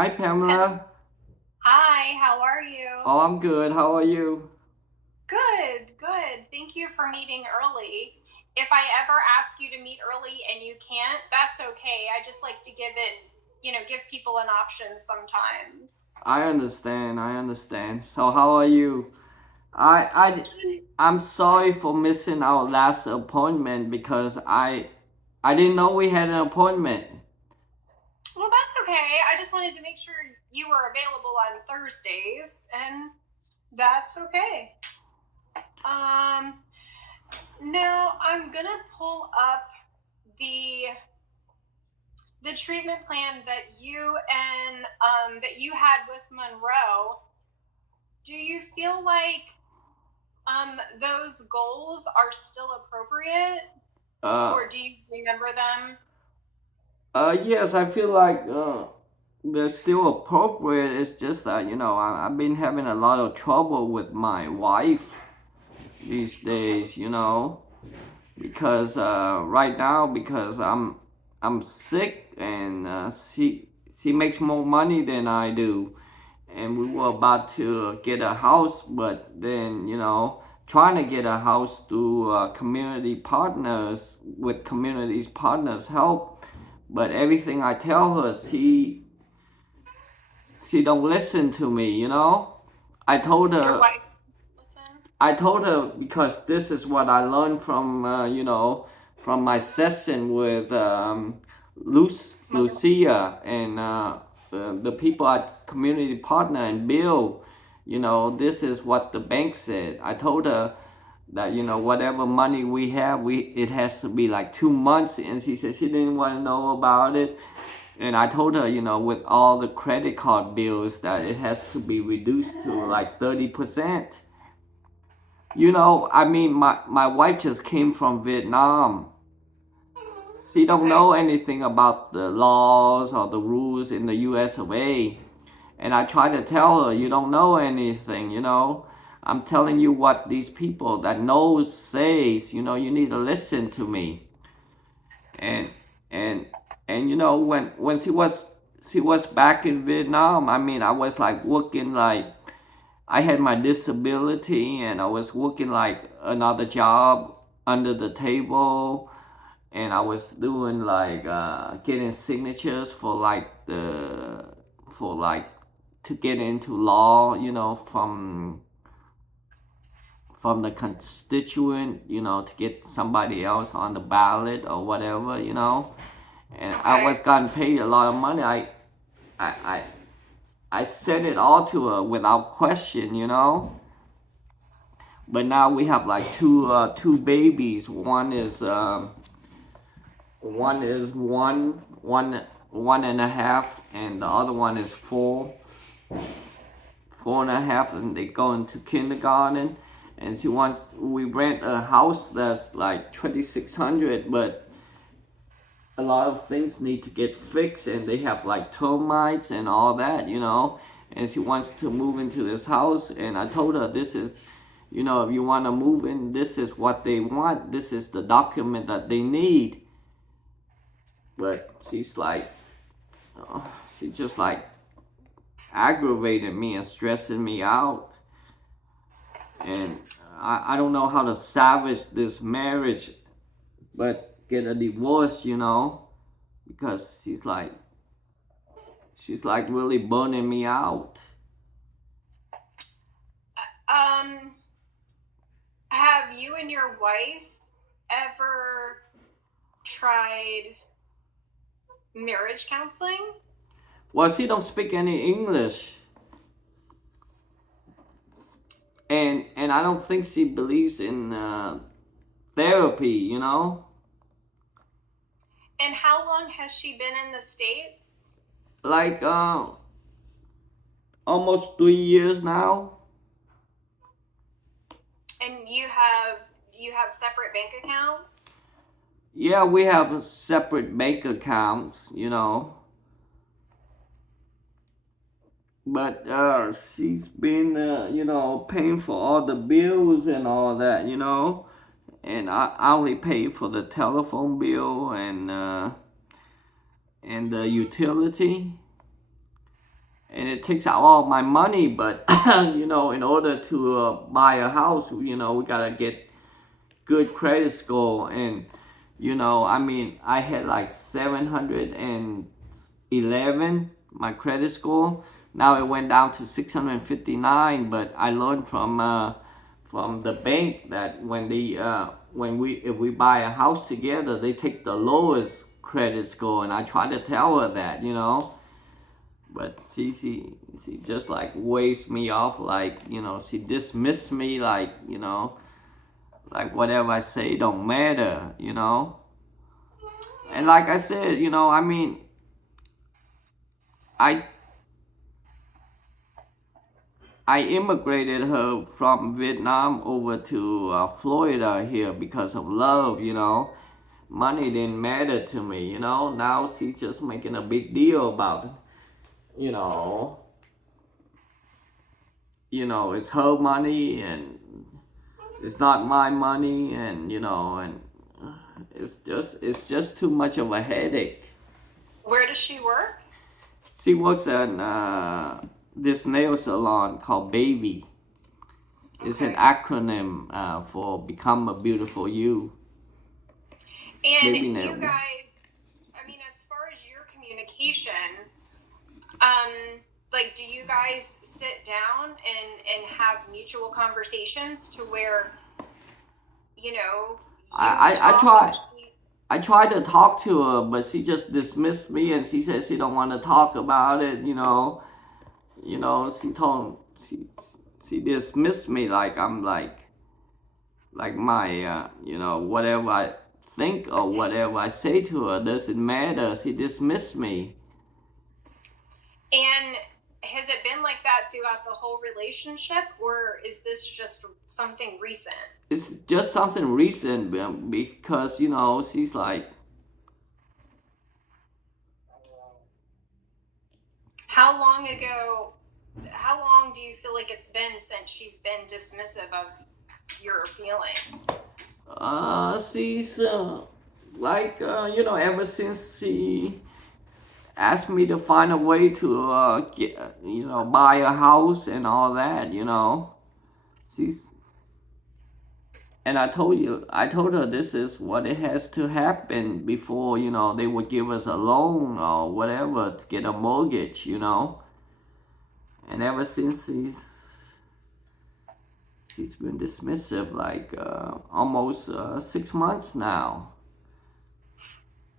Hi, Pamela. Hi, how are you? Oh, I'm good. How are you? Good, good. Thank you for meeting early. If I ever ask you to meet early and you can't, that's okay. I just like to give people an option sometimes. I understand. I understand. So, how are you? I I I'm sorry for missing our last appointment because I didn't know we had an appointment. Well, that's okay. I just wanted to make sure you were available on Thursdays, and that's okay. Um, Now I'm gonna pull up the the treatment plan that you had with Monroe. Do you feel like those goals are still appropriate, Uh or do you remember them? yes, I feel like they're still appropriate. It's just that I've been having a lot of trouble with my wife these days. Because right now because I'm sick and she makes more money than I do, and we were about to get a house, but then trying to get a house through community partners with community partners help, but everything I tell her she don't listen to me. I told Your her wife, listen. I told her because this is what I learned from from my session with Lucia and the people at Community Partner and Bill. This is what the bank said. I told her that whatever money we have, we it has to be like 2 months, and she said she didn't want to know about it. And I told her, with all the credit card bills, that it has to be reduced to like 30%. I mean, my wife just came from Vietnam. She don't Okay. know anything about the laws or the rules in the US of A. And I try to tell her, you don't know anything. I'm telling you what these people that knows says, you need to listen to me. And and when she was back in Vietnam, I mean, I was like working like I had my disability and I was working like another job under the table, and I was doing like getting signatures for like to get into law, from the constituent, to get somebody else on the ballot or whatever. And I was Okay. getting paid a lot of money. I I said it all to her without question. But now we have like two babies. One is one and a half, and the other one is four and a half, and they go into kindergarten. And we rent a house that's like 2,600, but a lot of things need to get fixed, and they have like termites and all that. And she wants to move into this house, and I told her this is, if you want to move in, this is what they want, this is the document that they need. But she's like, she just like aggravating me and stressing me out, and I don't know how to salvage this marriage but get a divorce. Because she's like really burning me out. Um, have you and your wife ever tried marriage counseling? Well, she don't speak any English, and I don't think she believes in therapy. And how long has she been in the States? Like almost 3 years now. And you have separate bank accounts? Yeah, we have separate bank accounts. But she's been paying for all the bills and all that. And I only pay for the telephone bill and the utility. and it takes out all my money. But you know, in order to buy a house, you know, we gotta get good credit score. And you know, I mean, I had like 711 my credit score. Now it went down to 659. But I learned from the bank that if we buy a house together, they take the lowest credit score. And I try to tell her that, you know, but she just like waves me off, like, you know, she dismissed me, like, you know, like whatever I say don't matter, you know. And like I said, you know, I mean, I I immigrated her from Vietnam over to Florida here because of love, you know. Money didn't matter to me, you know. Now she's just making a big deal about it, you know. You know, it's her money and it's not my money, and you know, and it's just too much of a headache. Where does she work? She works at this nail salon called Baby. It's an Okay. acronym for Become a Beautiful You. And Baby you nail. guys, I mean, as far as your communication, um, like, do you guys sit down and have mutual conversations to where, you know, you I talk and try. she, I tried to talk to her, but she just dismissed me, and she said she don't want to talk about it. You know, she dismissed me like I'm like my you know, whatever I think or whatever I say to her doesn't matter. She dismissed me. and has it been like that throughout the whole relationship, or is this just something recent? It's just something recent because you know she's like, How long ago, how long do you feel like it's been since she's been dismissive of your feelings? she's like you know, ever since she asked me to find a way to get, you know, buy a house and all that, you know. She's And I told her this is what it has to happen before, you know, they would give us a loan or whatever to get a mortgage, you know. And ever since she's been dismissive, like almost 6 months now.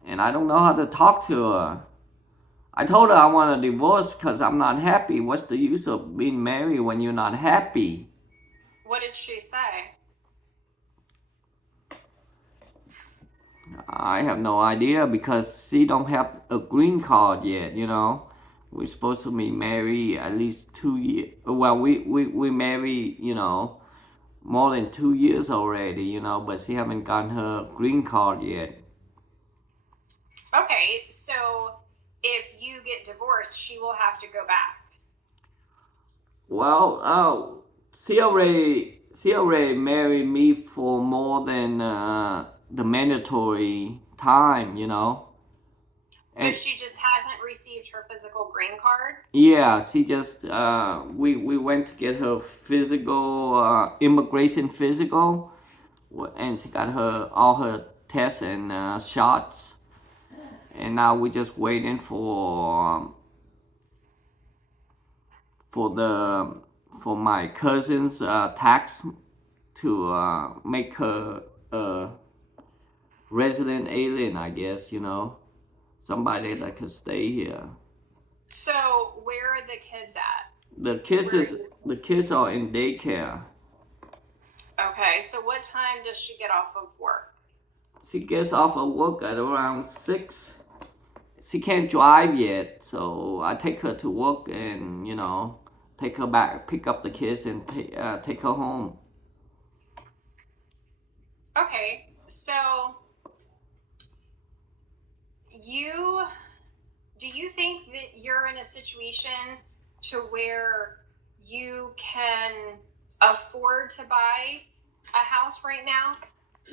And I don't know how to talk to her. I told her I want a divorce because I'm not happy. What's the use of being married when you're not happy? What did she say? I have no idea because she don't have a green card yet, you know. We're supposed to be married at least 2 years. Well, we married, you know, more than 2 years already, you know, but she haven't gotten her green card yet. Okay, so if you get divorced, she will have to go back. Well, she already married me for more than the mandatory time, you know. But And she just hasn't received her physical green card? yeah, she just we went to get her physical immigration physical, and she got her all her tests and shots, and now we're just waiting for the for my cousin's tax to make her a resident alien, I guess, you know, somebody that could stay here. So where are the kids at? The kids Where are is you? the kids are in daycare. Okay, so what time does she get off of work? She gets off of work at around 6. She can't drive yet, so I take her to work and, you know, take her back, pick up the kids, and take her home. Okay, so you do you think that you're in a situation to where you can afford to buy a house right now?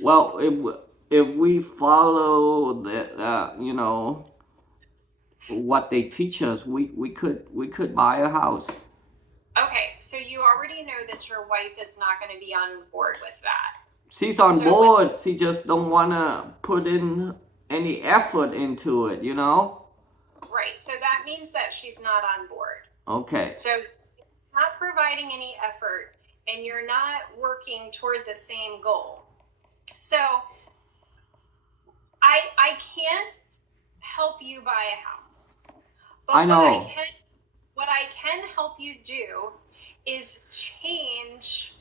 Well, if we follow the, you know, what they teach us, we could buy a house. Okay, so you already know that your wife is not going to be on board with that. She's on So what? board. She just don't wanna put in any effort into it, you know? Right. So that means that she's not on board. Okay. So not providing any effort and you're not working toward the same goal. So I can't help you buy a house. But I know. what I can help you do is change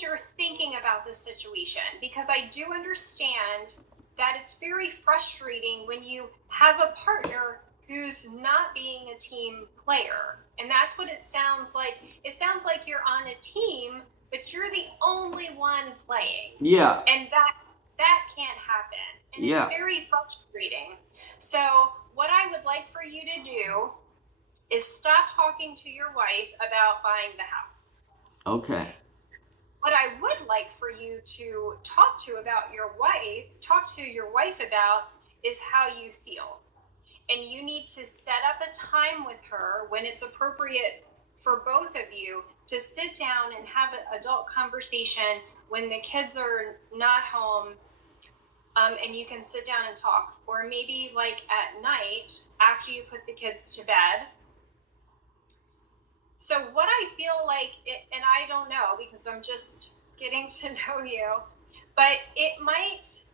your thinking about this situation, because I do understand that it's very frustrating when you have a partner who's not being a team player. And that's what it sounds like. It sounds like you're on a team, but you're the only one playing. Yeah. And that can't happen. And Yeah. it's very frustrating. So, what I would like for you to do is stop talking to your wife about buying the house. Okay. What I would like for you to talk to your wife about is how you feel. And you need to set up a time with her when it's appropriate for both of you to sit down and have an adult conversation when the kids are not home, and you can sit down and talk. Or maybe like at night after you put the kids to bed. So what I feel like, and I don't know because I'm just getting to know you, but it might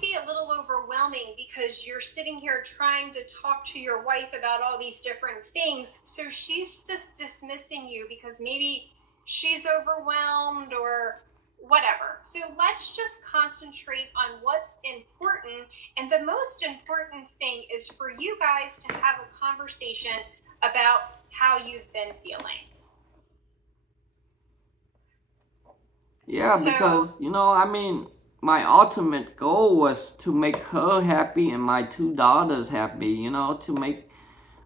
be a little overwhelming because you're sitting here trying to talk to your wife about all these different things. So she's just dismissing you because maybe she's overwhelmed or whatever. So let's just concentrate on what's important. And the most important thing is for you guys to have a conversation about how you've been feeling. Yeah, because I mean, my ultimate goal was to make her happy and my two daughters happy. To make,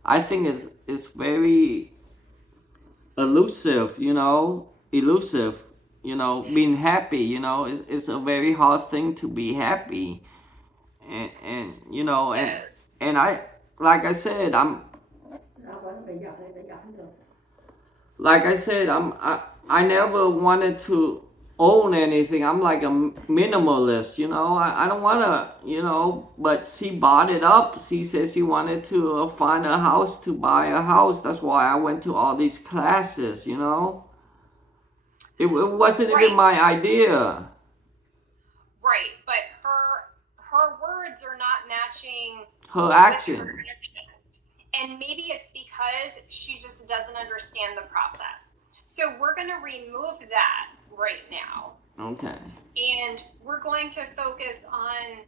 I think it's very elusive. Elusive. Being happy. It's a very hard thing to be happy, and I, like I said, I never wanted to own anything. I'm like a minimalist, I don't want to, but she bought it up. She said she wanted to find a house to buy a house. That's why I went to all these classes, It wasn't even my idea. Right, but her words are not matching her action. Her actions. And maybe it's because she just doesn't understand the process. So we're going to remove that right now. Okay. And we're going to focus on,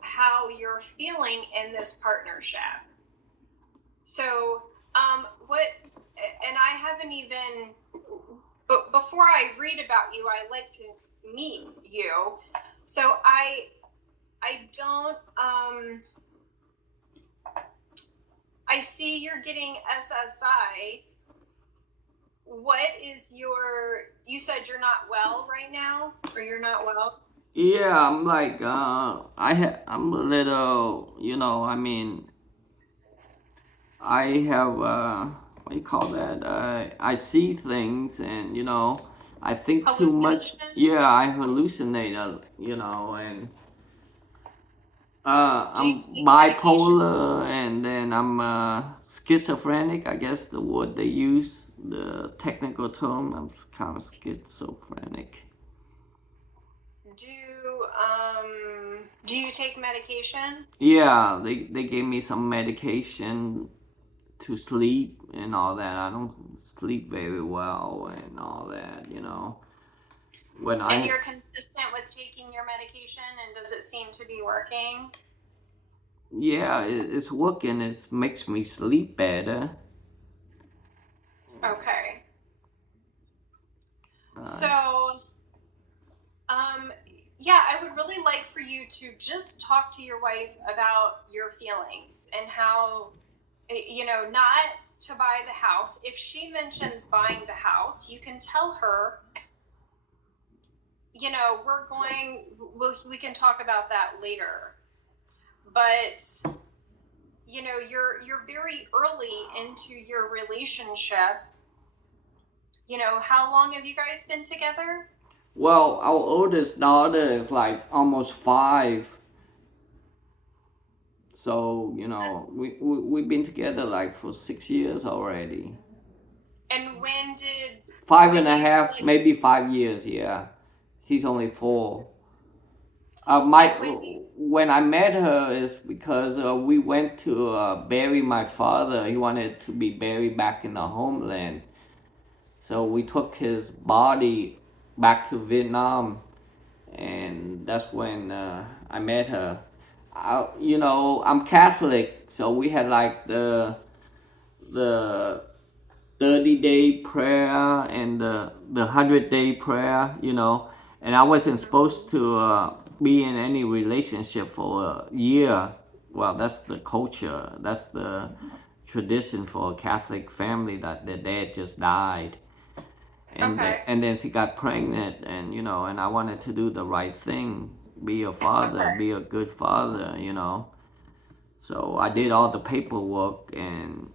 how you're feeling in this partnership. So, and I haven't even, but before I read about you, I like to meet you. So I don't, I see you're getting SSI. What is you said you're not well right now, or you're not well? Yeah, I'm like, I'm a little, I mean, I have, what do you call that? I see things and, I think too much. Yeah, I hallucinate, and I'm bipolar, and then I'm schizophrenic. I guess the word they use, the technical term. I'm kind of schizophrenic. Do you take medication? Yeah, they gave me some medication to sleep and all that. I don't sleep very well and all that, And you're consistent with taking your medication, and does it seem to be working? Yeah, it's working. It makes me sleep better. Okay. So, yeah, I would really like for you to just talk to your wife about your feelings and how, not to buy the house. If she mentions buying the house, you can tell her, we can talk about that later. but you know, you're very early into your relationship. You know, how long have you guys been together? Well, our oldest daughter is like almost 5. So, we've been together like for 6 years already. And Five when and do a you feel half, like, maybe 5 years, yeah. She's only 4. and when do you, When I met her is because we went to bury my father. He wanted to be buried back in the homeland. So we took his body back to Vietnam, and that's when I met her. I'm Catholic, so we had like the 30-day prayer and the 100-day prayer, and I wasn't supposed to be in any relationship for a year. Well, that's the culture, that's the tradition for a Catholic family, that their dad just died. okay, And then she got pregnant, and I wanted to do the right thing, be a father, okay, be a good father. So I did all the paperwork, and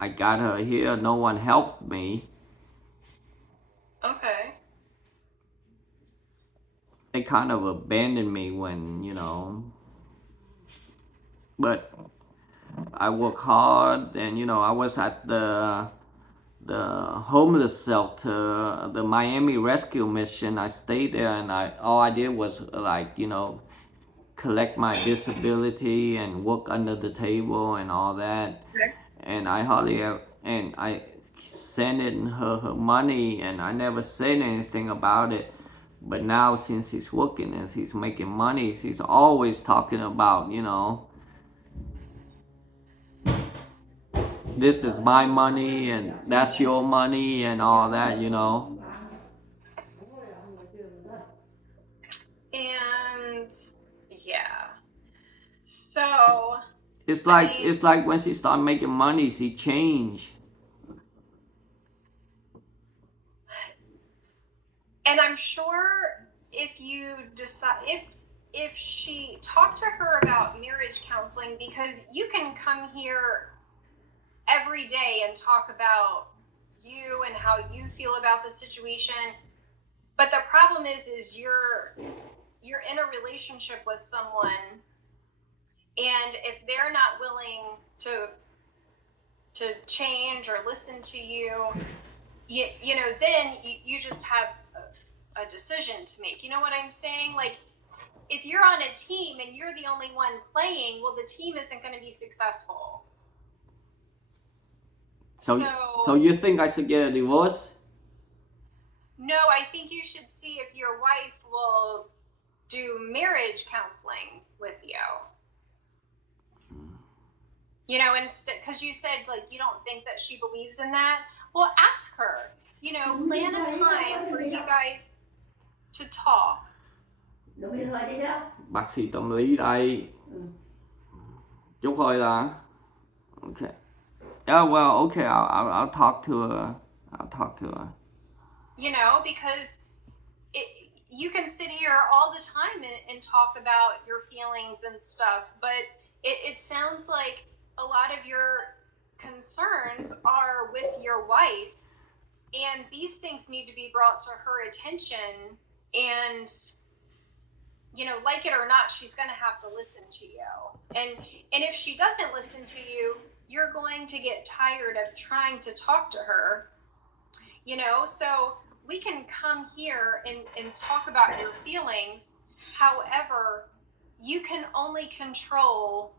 I got her here. No one helped me. okay, They kind of abandoned me but I work hard, and I was at the homeless shelter, the Miami Rescue Mission. I stayed there, and all I did was like collect my disability and work under the table and all that. And I hardly ever, and I sent in her money, and I never said anything about it. But now, since he's working and he's making money, he's always talking about, this is my money and that's your money and all that. and yeah. So, It's I like mean, it's like when she started making money, she changed. and I'm sure if you decide if she talked to her about marriage counseling, because you can come here every day and talk about you and how you feel about the situation, but the problem is you're in a relationship with someone, and if they're not willing to change or listen to you, then you just have a decision to make. You know what I'm saying? Like, if you're on a team and you're the only one playing, well, the team isn't going to be successful. So So, you think I should get a divorce? no, I think you should see if your wife will do marriage counseling with you. You know, instead, because you said like you don't think that she believes in that. Well, ask her. You know, plan a time for you guys to talk. Bác sĩ tâm lý đây. Chúc hồi là. Okay. Yeah, well, okay. I'll talk to her. I'll talk to her. You know, because you can sit here all the time and talk about your feelings and stuff, but it sounds like a lot of your concerns are with your wife, and these things need to be brought to her attention. And like it or not, she's going to have to listen to you. And if she doesn't listen to you, you're going to get tired of trying to talk to her. So we can come here and talk about your feelings. However, you can only control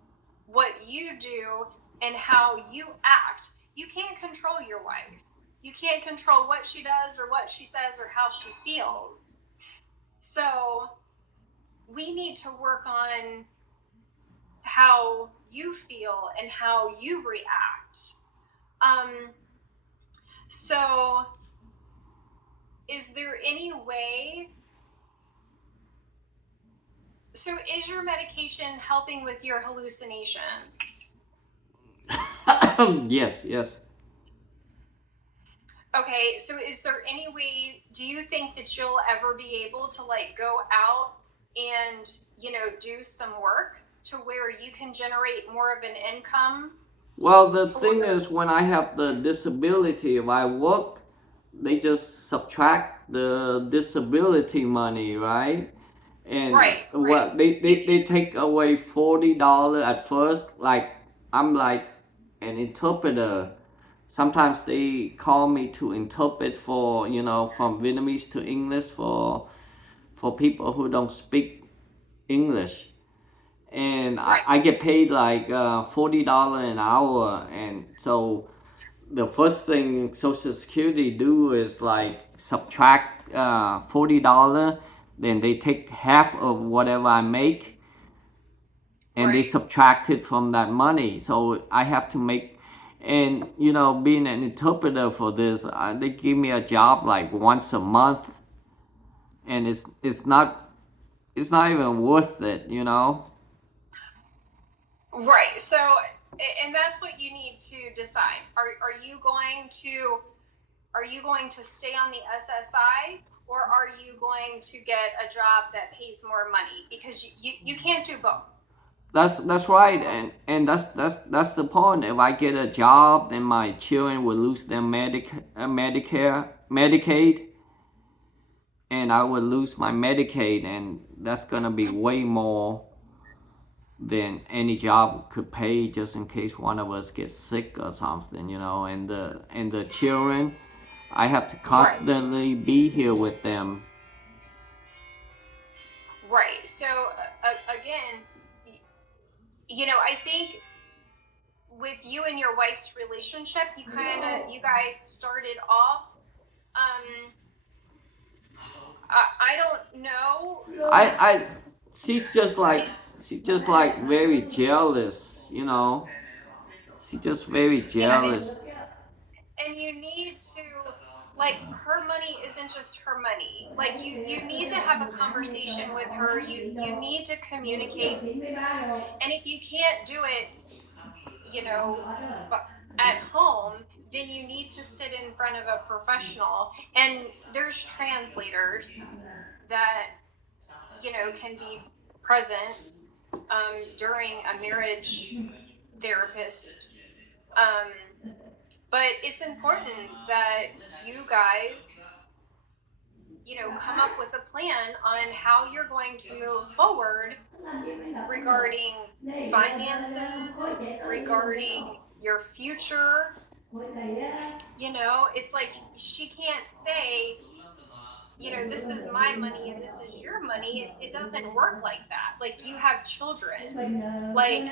what you do and how you act. You can't control your wife. You can't control what she does or what she says or how she feels. So we need to work on how you feel and how you react. So is there any way, so is your medication helping with your hallucinations? Yes. Okay, so is there any way, do you think that you'll ever be able to like go out and do some work to where you can generate more of an income Well, the for thing is, when I have the disability, if I work, they just subtract the disability money, right? And right, right. what they take away $40 at first. Like I'm like an interpreter. Sometimes they call me to interpret for from Vietnamese to English for people who don't speak English, and I, Right. I get paid like $40 an hour, and so the first thing Social Security do is like subtract $40, then they take half of whatever I make, and they Right. subtract it from that money. So I have to make, and being an interpreter for this, they give me a job like once a month, and it's not even worth it. Right. So, and that's what you need to decide. Are you going to stay on the SSI, or are you going to get a job that pays more money? Because you can't do both. That's So, right, and that's the point. If I get a job, then my children will lose their Medicare, Medicaid, and I will lose my Medicaid, and that's gonna be way more than any job could pay, just in case one of us gets sick or something. And the children, I have to right. constantly be here with them. Right. So, again, I think with you and your wife's relationship, you guys started off. Um, I don't know. I she's just like very jealous. She's just very Yeah, jealous. and you need to, like, her money isn't just her money. Like, you need to have a conversation with her. You need to communicate, and if you can't do it, you know, at home, then you need to sit in front of a professional. And there's translators that can be present during a marriage therapist. Um, but it's important that you guys, come up with a plan on how you're going to move forward regarding finances, regarding your future. It's like she can't say, this is my money and this is your money. It doesn't work like that. Like, you have children. Like,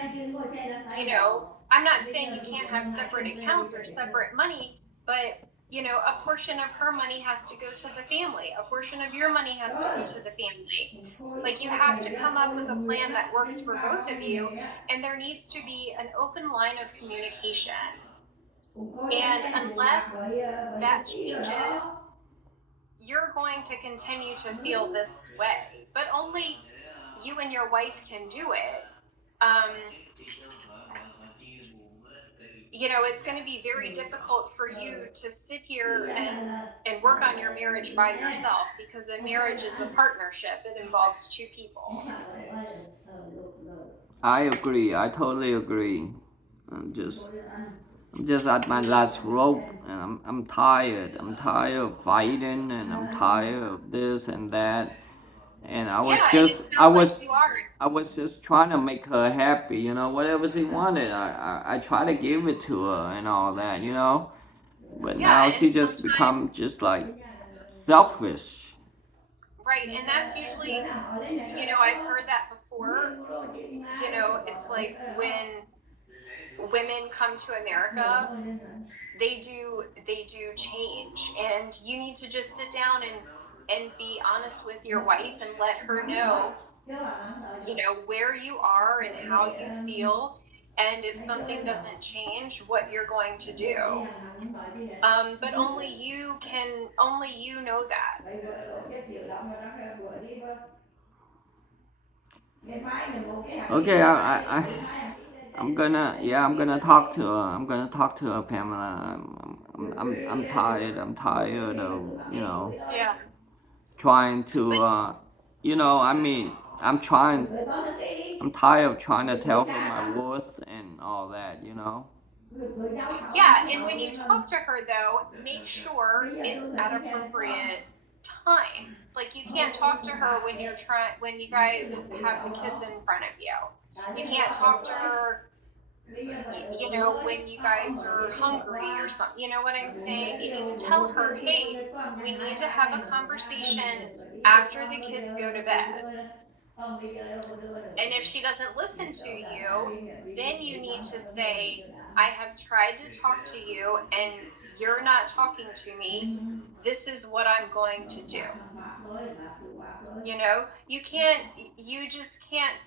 I'm not saying you can't have separate accounts or separate money, but a portion of her money has to go to the family. A portion of your money has to go to the family. Like, you have to come up with a plan that works for both of you, and there needs to be an open line of communication. And unless that changes, you're going to continue to feel this way. But only you and your wife can do it. Um, it's going to be very difficult for you to sit here and work on your marriage by yourself, because a marriage is a partnership. It involves two people. I agree. I totally agree. I'm just at my last rope, and I'm tired. I'm tired of fighting, and I'm tired of this and that. And I was Yeah, and it just I sounds like was you are. I was just trying to make her happy. Whatever she wanted, I try to give it to her and all that. But Yeah, now and she just sometimes, become just like selfish. right, and that's usually, I've heard that before. It's like when women come to America, they do change, and you need to just sit down and be honest with your wife and let her know, where you are and how you feel, and if something doesn't change, what you're going to do. But only you know that. Okay, I'm gonna talk to her. I'm gonna talk to her, Pamela. I'm tired. I'm tired of Yeah. trying But to I mean, I'm trying. I'm tired of trying to tell her my worth and all that, you know. Yeah, and when you talk to her though, make sure it's at appropriate time. Like you can't talk to her when when you guys have the kids in front of you. You can't talk to her when you guys are hungry or something. You know what I'm saying? You need to tell her, "Hey, we need to have a conversation after the kids go to bed." And if she doesn't listen to you, then you need to say, I have tried to talk to you and you're not talking to me. This is what I'm going to do. You just can't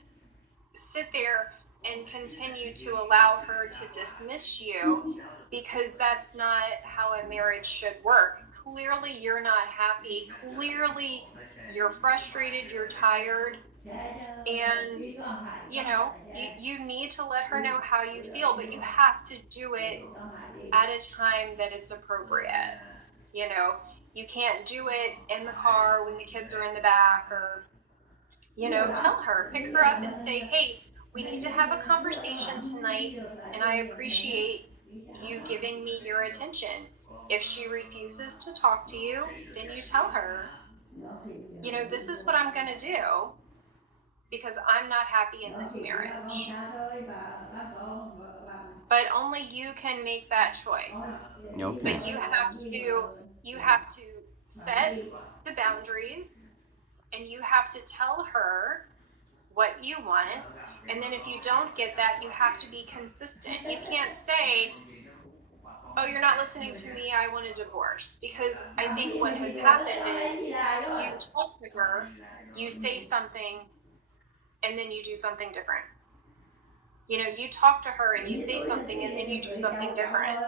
sit there and continue to allow her to dismiss you because that's not how a marriage should work. Clearly, you're not happy. Clearly, you're frustrated, you're tired, and you need to let her know how you feel, but you have to do it at a time that it's appropriate. you know you can't do it in the car when the kids are in the back, or tell her, pick her up and say, hey, we need to have a conversation tonight, and I appreciate you giving me your attention. If she refuses to talk to you, then you tell her, this is what I'm going to do because I'm not happy in this marriage. But only you can make that choice. Okay. But you have to set the boundaries, and you have to tell her what you want. And then if you don't get that, you have to be consistent. You can't say, oh, you're not listening to me, I want a divorce. Because I think what has happened is you talk to her, you say something, and then you do something different. You talk to her and you say something and then you do something different.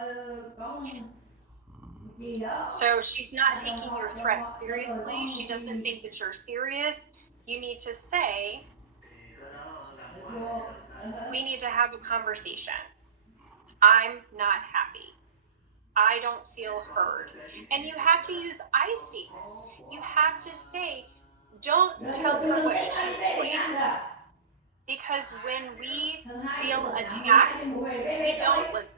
So she's not taking your threats seriously. She doesn't think that you're serious. You need to say, we need to have a conversation. I'm not happy. I don't feel heard. And you have to use I statements. You have to say, don't tell her what she's doing, because when we feel attacked, we don't listen.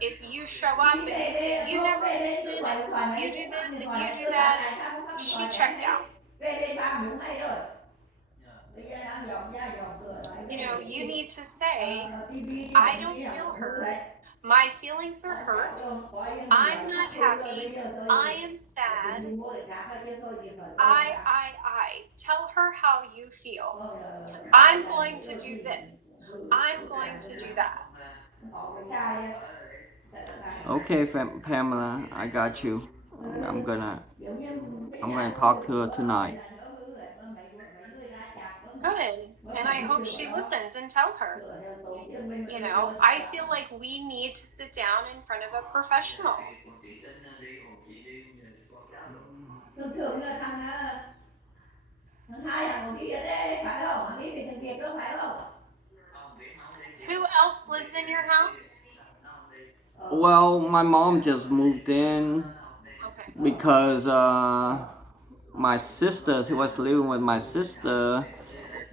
If you show up and you say, you never listen and you do this and you do that, she checked out. You need to say, I don't feel heard. My feelings are hurt. I'm not happy. I am sad. I. Tell her how you feel. I'm going to do this. I'm going to do that. Okay, Pamela, I got you. I'm gonna talk to her tonight. Good. And I hope she listens, and tell her. I feel like we need to sit down in front of a professional. Thường thường là thằng hai thằng đi ở đây phải không? Thằng đi về thằng Việt đâu phải không? Who else lives in your house? Well, my mom just moved in because my sister, she was living with my sister,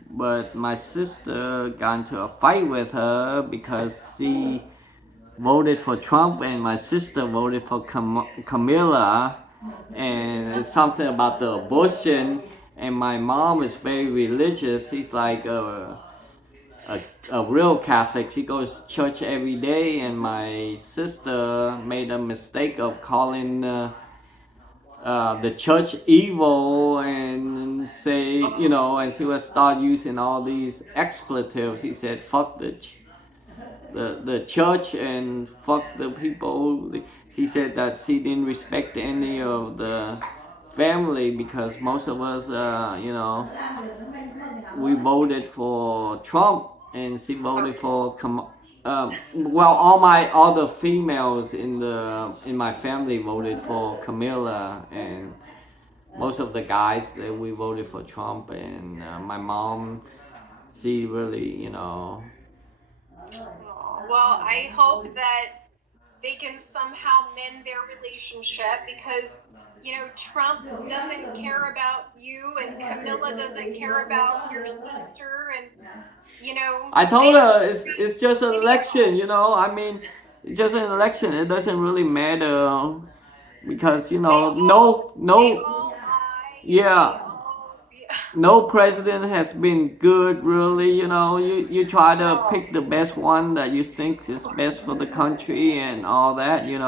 but my sister got into a fight with her because she voted for Trump and my sister voted for Camilla, and it's something about the abortion. And my mom is very religious. She's like a real Catholic. She goes to church every day, and my sister made a mistake of calling the church evil and say, and she would start using all these expletives. He said, fuck the church and fuck the people. She said that she didn't respect any of the family because most of us, we voted for Trump and she voted for all the females in my family voted for Camilla, and most of the guys that we voted for Trump. And my mom, she really, Well, I hope that they can somehow mend their relationship, because Trump doesn't care about you, and Camilla doesn't care about your sister, and I they told don't her agree it's just an with you. election, I mean, it's just an election. It doesn't really matter because They no they all lie. They yeah, all no so president has been good, really. You try to no. pick the best one that you think is best for the country and all that. Right. You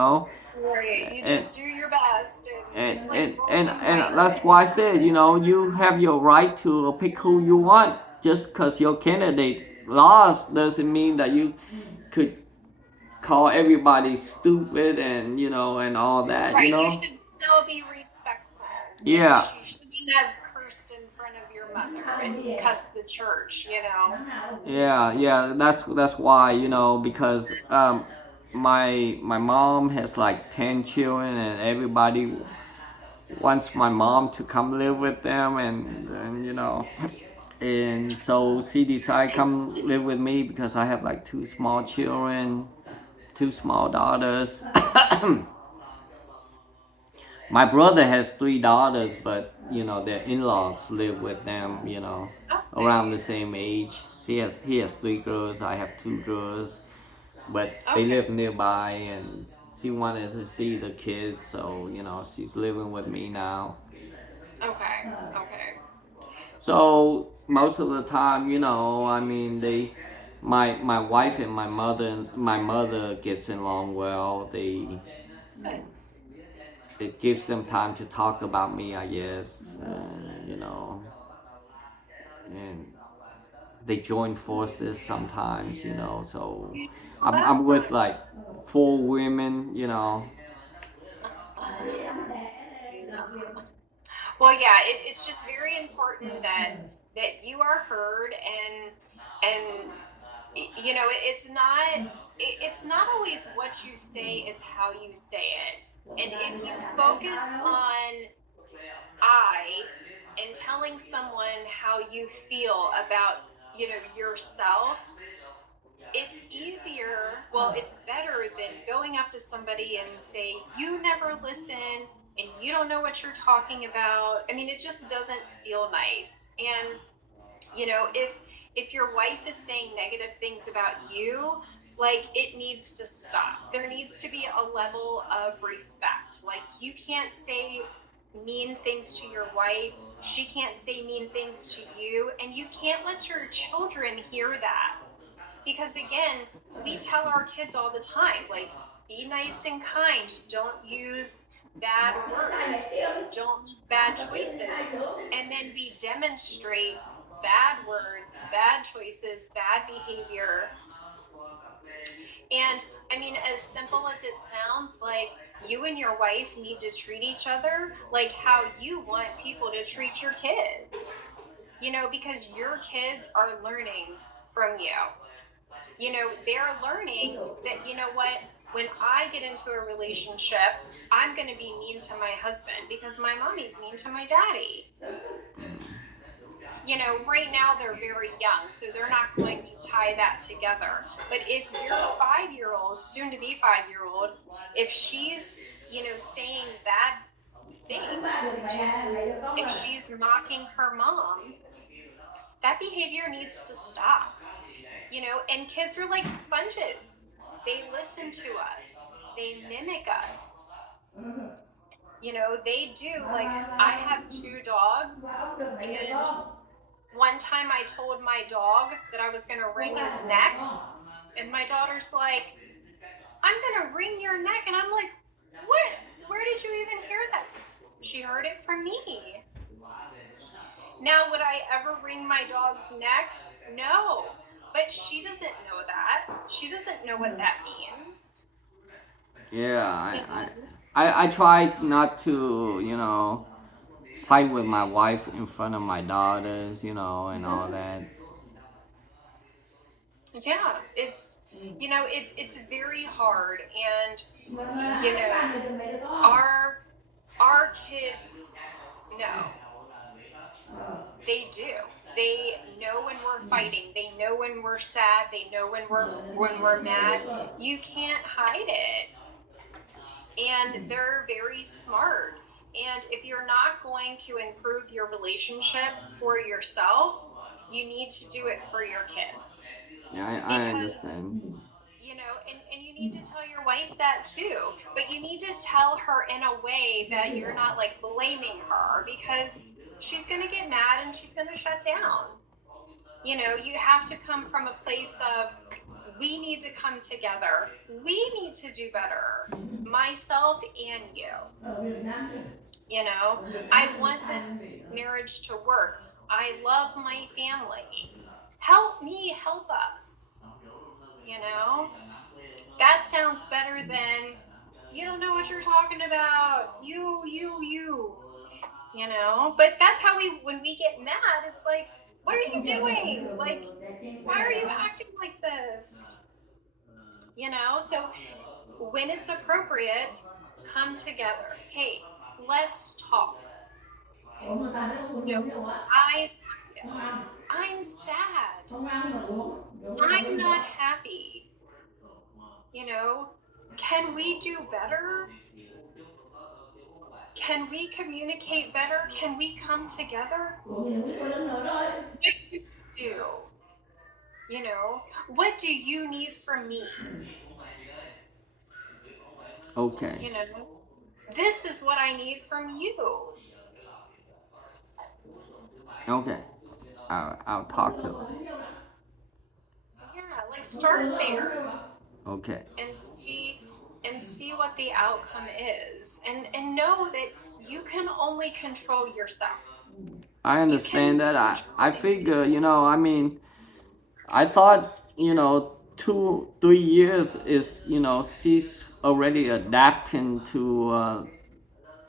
And just do your best, and and it's like and and, rolling and dice. that's why I said, you have your right to pick who you want. Just because your candidate lost doesn't mean that you could call everybody stupid and all that. Right. You should still be respectful, and Yeah, you shouldn't have cursed in front of your mother and cussed the church. yeah. That's why, because my mom has like 10 children, and everybody wants my mom to come live with them, and so she decided come live with me because I have like 2 small children, 2 small daughters. My brother has 3 daughters, but their in-laws live with them. Around the Okay. same age. He has 3 girls. I have 2 girls, but they Okay. live nearby, and she wanted to see the kids, so she's living with me now. Okay. Okay. So most of the time, I mean, my wife and my mother gets along well. Good. It gives them time to talk about me, I guess. And they join forces sometimes. So Well, I'm that's with nice. like 4 women. Well, yeah, it's just very important that you are heard, and it's not always what you say, is how you say it. And if you focus on I and telling someone how you feel about yourself, it's easier, well, it's better than going up to somebody and say you never listen and you don't know what you're talking about. I mean, it just doesn't feel nice. And if your wife is saying negative things about you, like, it needs to stop. There needs to be a level of respect. Like, you can't say mean things to your wife, she can't say mean things to you, and you can't let your children hear that. Because again, we tell our kids all the time, like, be nice and kind, don't use bad words, don't make bad choices. And then we demonstrate bad words, bad choices, bad behavior. And I mean, as simple as it sounds, like, you and your wife need to treat each other like how you want people to treat your kids. Because your kids are learning from you. They're learning that, what, when I get into a relationship, I'm going to be mean to my husband because my mommy's mean to my daddy. Right now they're very young, so they're not going to tie that together. But if your 5-year-old, soon to be 5-year-old, if she's, saying bad things to you, if she's mocking her mom, that behavior needs to stop. And kids are like sponges. They listen to us, they mimic us. They do. Like, I have 2 dogs, and one time I told my dog that I was going to wring his neck, and my daughter's like, I'm going to wring your neck. And I'm like, what? Where did you even hear that? She heard it from me. Now, would I ever wring my dog's neck? No. But she doesn't know that. She doesn't know what that means. Yeah, I try not to, fight with my wife in front of my daughters, and all that. Yeah, it's very hard, and our kids know. They do. They know when we're fighting. They know when we're sad. They know when we're mad. You can't hide it. And they're very smart. And if you're not going to improve your relationship for yourself, you need to do it for your kids. Yeah, I Because, understand. you know, and you need to tell your wife that too. But you need to tell her in a way that you're not like blaming her, because she's going to get mad and she's going to shut down. You know, you have to come from a place of, we need to come together. We need to do better, myself and you. You know, I want this marriage to work. I love my family. Help me help us. You know, that sounds better than, you don't know what you're talking about. You know, but that's how when we get mad, it's like, what are you doing? Like, why are you acting like this? You know, so when it's appropriate, come together. Hey, let's talk. You know, I I'm sad. I'm not happy. You know, can we do better? Can we communicate better? Can we come together? Do you know, what do you need from me? Okay. You know, this is what I need from you. Okay. I'll talk to her. Yeah, like start there Okay. and see what the outcome is, and know that you can only control yourself. I You understand can that. I control figure, things. I mean, I thought, 2-3 years is, she's already adapting to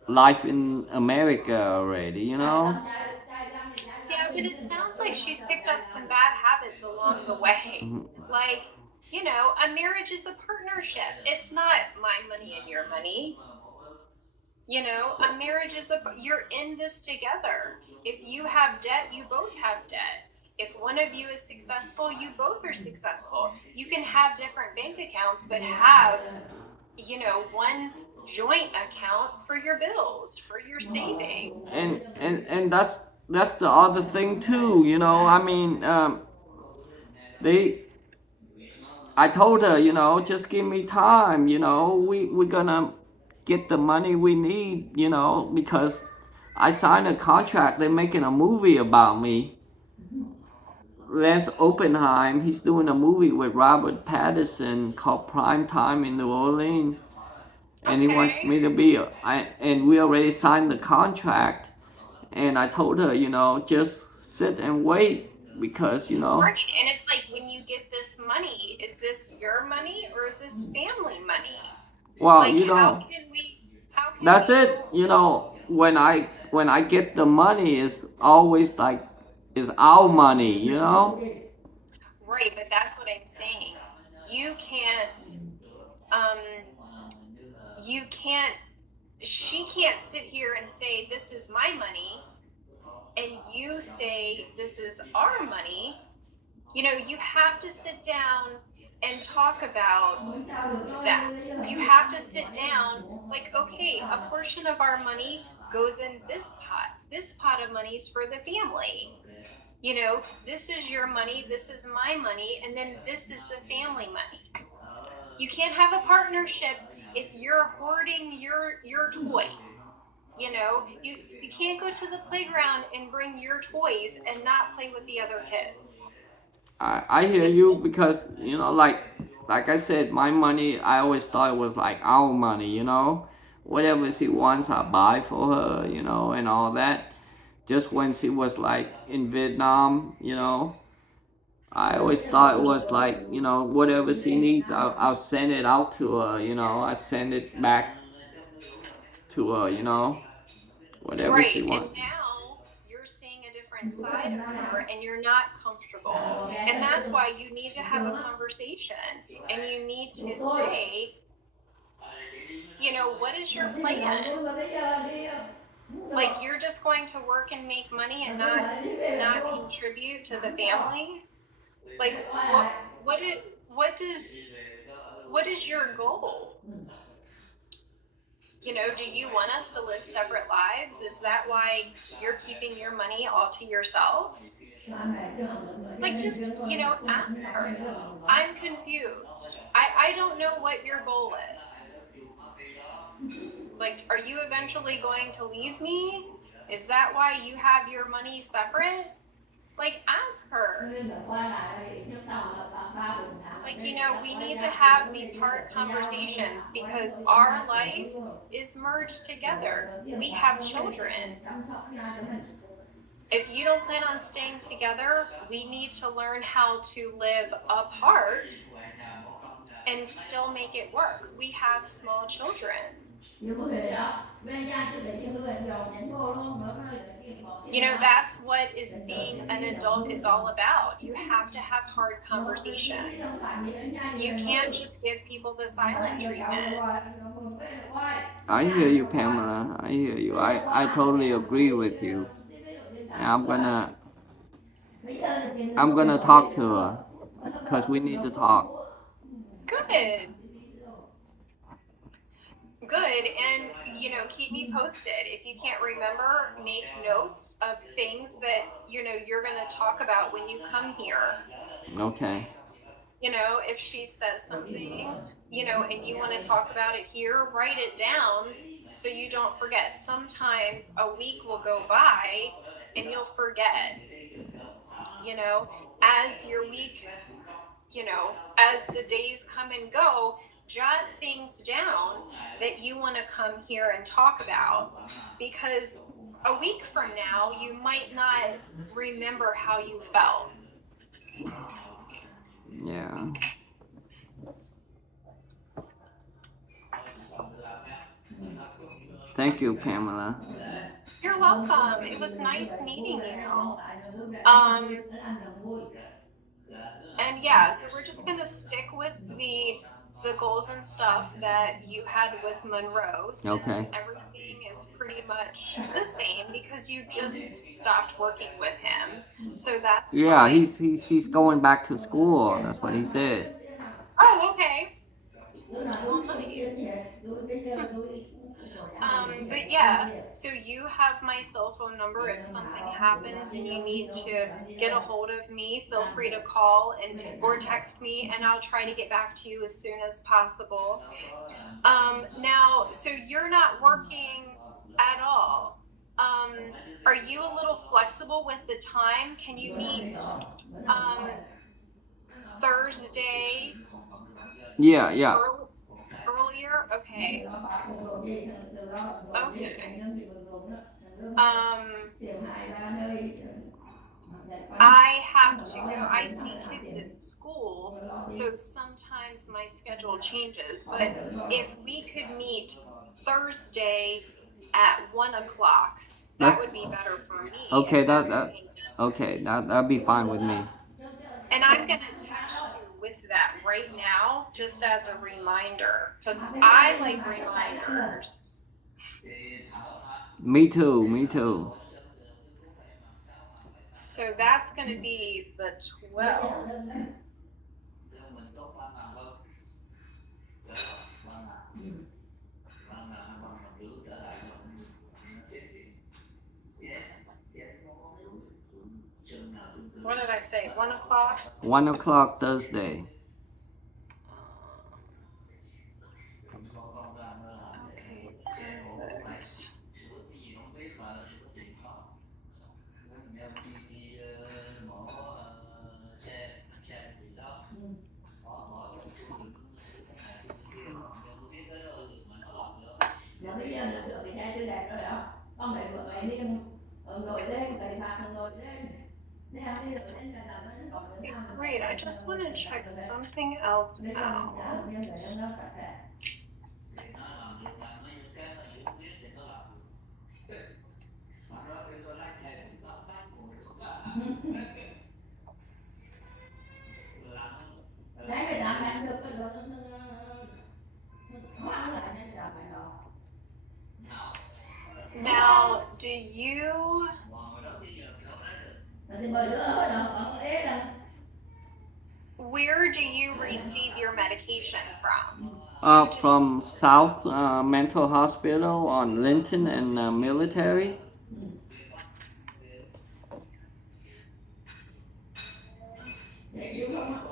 life in America already. Yeah, but it sounds like she's picked up some bad habits along the way. Mhm. Like, you know, a marriage is a partnership. It's not my money and your money. You know, a marriage is you're in this together. If you have debt, you both have debt. If one of you is successful, you both are successful. You can have different bank accounts, but have, you know, one joint account for your bills, for your savings. And that's the other thing too. I mean, they I told her, just give me time. We're gonna get the money we need. Because I signed a contract. They're making a movie about me. Lance Oppenheim, he's doing a movie with Robert Pattinson called Prime Time in New Orleans, and he wants Okay. me to be. And we already signed the contract, and I told her, just sit and wait because. Right. And it's like, when you get this money, is this your money or is this family money? Well, Like, how can that's we it. go forward? When I get the money, it's always like it's our money. Right, but that's what I'm saying. You can't um you can't she can't sit here and say this is my money and you say this is our money. You know, you have to sit down and talk about that. You have to sit down, like, okay, a portion of our money goes in this pot. This pot of money is for the family. You know, this is your money, this is my money, and then this is the family money. You can't have a partnership if you're hoarding your toys. You know, you can't go to the playground and bring your toys and not play with the other kids. I hear You you because like I said, my money. I always thought it was like our money. Whatever she wants, I buy for her, and all that. Just when she was like in Vietnam. I always thought it was like, whatever she needs, I'll send it out to her. I send it back to her. Whatever she Right. And wants. now you're seeing a different side of her and you're not comfortable. And that's why you need to have a conversation and you need to say, you know, what is your plan? Like, you're just going to work and make money and not contribute to the family? Like, what is your goal? do you want us to live separate lives? Is that why you're keeping your money all to yourself? Like, just, ask her. I'm confused. I don't know what your goal is. Like, are you eventually going to leave me? Is that why you have your money separate? Like, ask her. Like, we need to have these hard conversations because our life is merged together. We have children. If you don't plan on staying together, we need to learn how to live apart and still make it work. We have small children. That's what is being an adult is all about. You have to have hard conversations. You can't just give people the silent treatment. I hear you, Pamela. I hear you. I totally agree with you. And I'm gonna talk to her because we need to talk. Good. Good. And, keep me posted. If you can't remember, make notes of things that, you're going to talk about when you come here. Okay. If she says something, and you want to talk about it here, write it down so you don't forget. Sometimes a week will go by and you'll forget, as your week, as the days come and go, jot things down that you want to come here and talk about, because a week from now you might not remember how you felt. Yeah. Thank you, Pamela. You're welcome. It was nice meeting you. And yeah, so we're just gonna stick with the goals and stuff that you had with Monroe, since Okay. everything is pretty much the same because you just stopped working with him. So that's Yeah, fine. he's going back to school. That's what he said. Oh, okay. Well, nice. But yeah, so you have my cell phone number. If something happens and you need to get a hold of me, feel free to call or text me, and I'll try to get back to you as soon as possible. Now, so you're not working at all. Are you a little flexible with the time? Can you meet Thursday Yeah. earlier? Okay. Okay. I have to go. I see kids at school, so sometimes my schedule changes. But if we could meet Thursday at 1 o'clock, that would be better for me. Okay, if that's okay. Okay, that'd be fine with me. And I'm gonna text you with that right now, just as a reminder, because I like reminders. Me too. So that's gonna be the 12th. What did I say? 1 o'clock? 1 o'clock Thursday. Okay, perfect. Mà bây giờ nó sửa cái xe chưa đẹp rồi đó. Con mẹ vợ mẹ đi nổi lên, cày phạt thằng nổi lên. Nè, đi nổi lên cả tầm nó còn nữa. Great, I just want to check something else out. Đấy, mày làm mẹ được rồi, hoang lại nên làm mẹ đó. Now, do you where do you receive your medication from? Just- From South Mental Hospital on Linton and Military. Dễ chịu không á?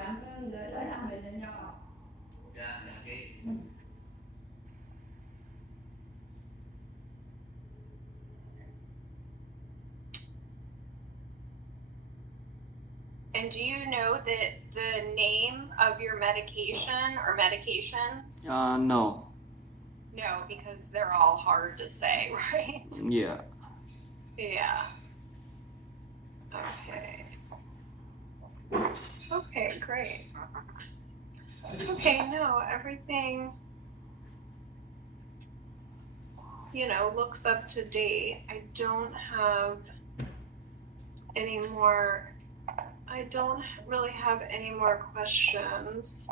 Cảm ơn người tới thăm mình lên nhau. And do you know the name of your medication or medications? No. No, because they're all hard to say, right? Yeah. Yeah. Okay. Okay, great. Okay, no, everything, looks up to date. I don't really have any more questions.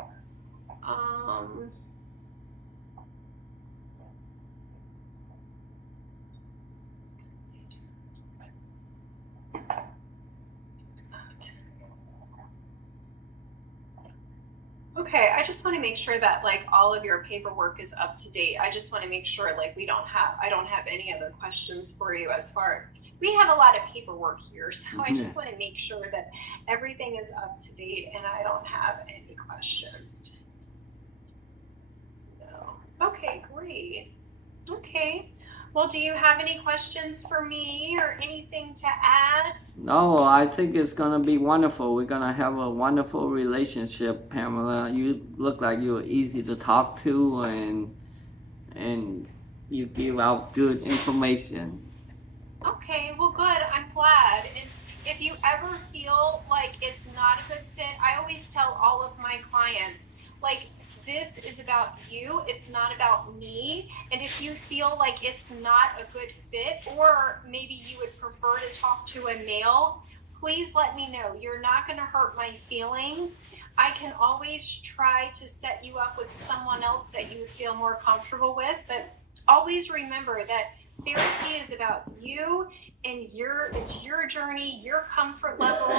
Okay, I just want to make sure that like all of your paperwork is up to date. I just want to make sure like I don't have any other questions for you as far. We have a lot of paperwork here, so I just want to make sure that everything is up to date and I don't have any questions. No. Okay, great. Okay. Well, do you have any questions for me or anything to add? No, I think it's gonna be wonderful. We're gonna have a wonderful relationship, Pamela. You look like you're easy to talk to, and you give out good information. Okay, well, good. I'm glad. And if you ever feel like it's not a good fit, I always tell all of my clients, like, this is about you, it's not about me. And if you feel like it's not a good fit, or maybe you would prefer to talk to a male, please let me know. You're not going to hurt my feelings. I can always try to set you up with someone else that you would feel more comfortable with, but always remember that therapy is about you and it's your journey, your comfort level.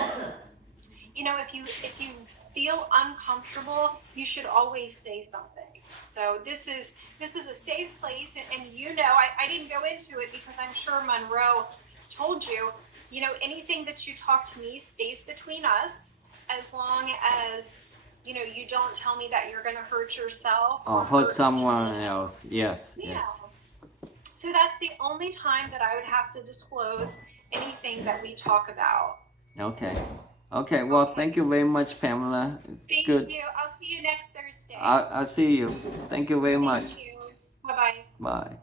If you feel uncomfortable, you should always say something. So this is a safe place, and I didn't go into it because I'm sure Monroe told you, anything that you talk to me stays between us, as long as you don't tell me that you're going to hurt yourself Or hurt someone else. Yes. Yeah. Yes. So that's the only time that I would have to disclose anything that we talk about. Okay. Okay. Well, thank you very much, Pamela. It's Thank good. you. I'll see you next Thursday. I'll see you. Thank you very much. Thank you. Bye-bye. Bye.